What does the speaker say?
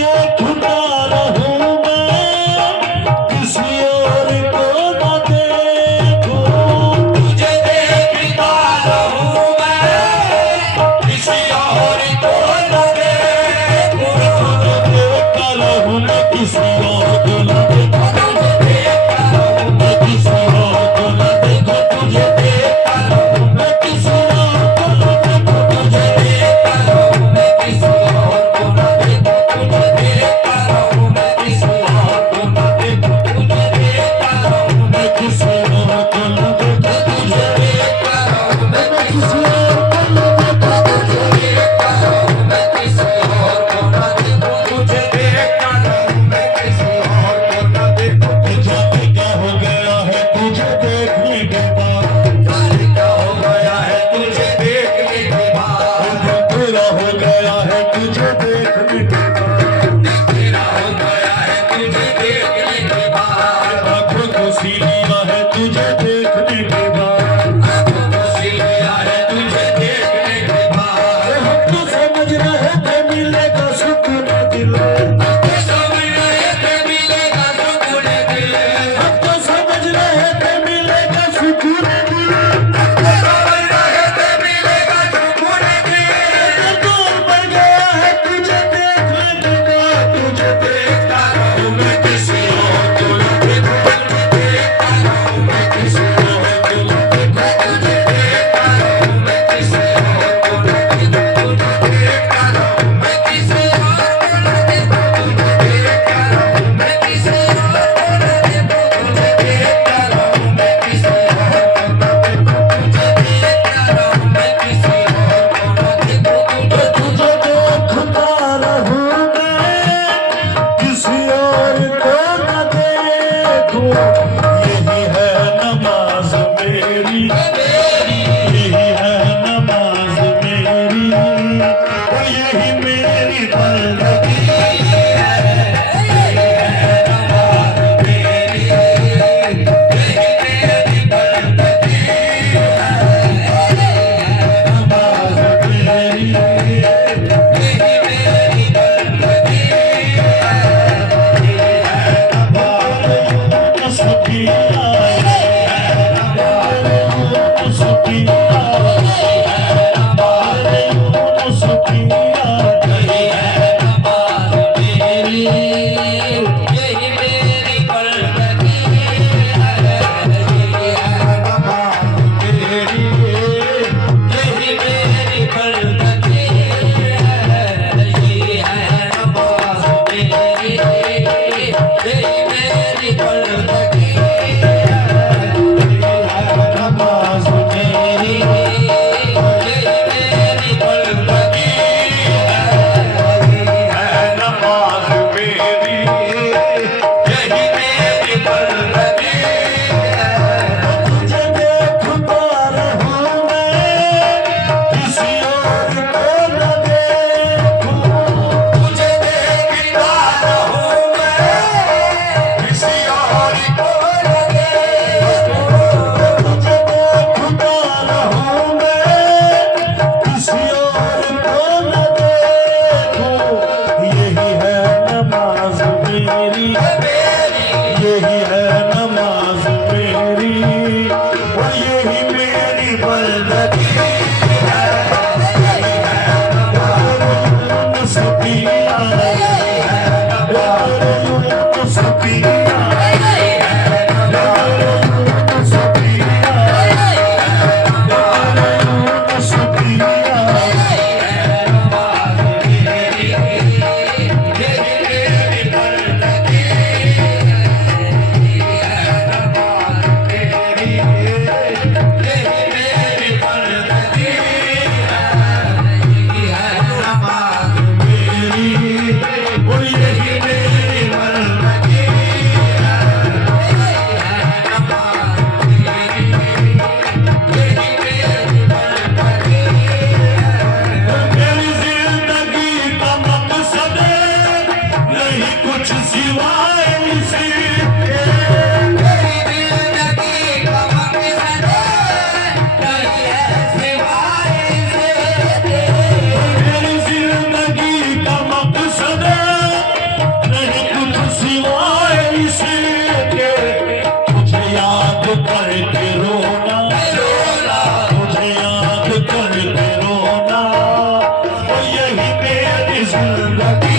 देखता रहूं मैं, किसी और को न देखूं। तुझे देखता रहूं मैं, किसी और को न देखूं। तुझे देखता रहूं मैं, किसी और को न देखूं। तुझे देखता रहूं मैं, किसी और को न देखूं। तुझे देखता रहूं मैं, किसी और को न देखूं। तुझे देखता रहूं मैं, किसी और को न देखूं। तुझे देखता रहूं मैं, किसी और को न देखूं। तुझे देखता रहूं मैं, किसी और को न देखूं। तुझे देखता रहूं मैं, किसी और को न देखूं। तुझे देखता रहूं मैं, किसी और को न देखूं। तुझे देखता रहूं मैं, किसी और को न देखूं। जाने क्या हो गया है तुझे देखने के बाद। जाने क्या हो गया है तुझे देखने के बाद। तेरा हो गया है तुझे देखने के बाद। तेरा हो गया है तुझे देखने के बाद। आंखों को सी लिया है तुझे देखने के बाद। आंखों को सी लिया है तुझे देखने के बाद। हम तो समझ रहे थे मिलेगा सुकून दिल। तो समझ रहे थे मिलेगा सुकून दिल। हम तो समझ रहे थे मिलेगा सुकून दिल। तो समझ रहे थे मिलेगा सुकून दिल। दूर बढ़ गया है तुझे देखने के बाद। तुझे देखता रहूं मैं, किसी और को न देखूं। तुझे देखता रहूं मैं, किसी और को न देखूं। तुझे देखता रहूं मैं, किसी और को न देखूं। तुझे देखता रहूं मैं, किसी और को न देखूं। तुझे देखता रहूं मैं, किसी और को न देखूं। तुझे देखता रहूं मैं, किसी और को न देखूं। तुझे देखता रहूं मैं, किसी और को न देखूं। तुझे तुझे देखता रहूं मैं, किसी और को न देखूं। यही है नमाज मेरी, यही है नमाज मेरी, यही मेरी बंदगी नमाज मेरी। तुझे देखता रहूं मैं, किसी और को न देखूं। तुझे देखता रहूं मैं, जिंदगी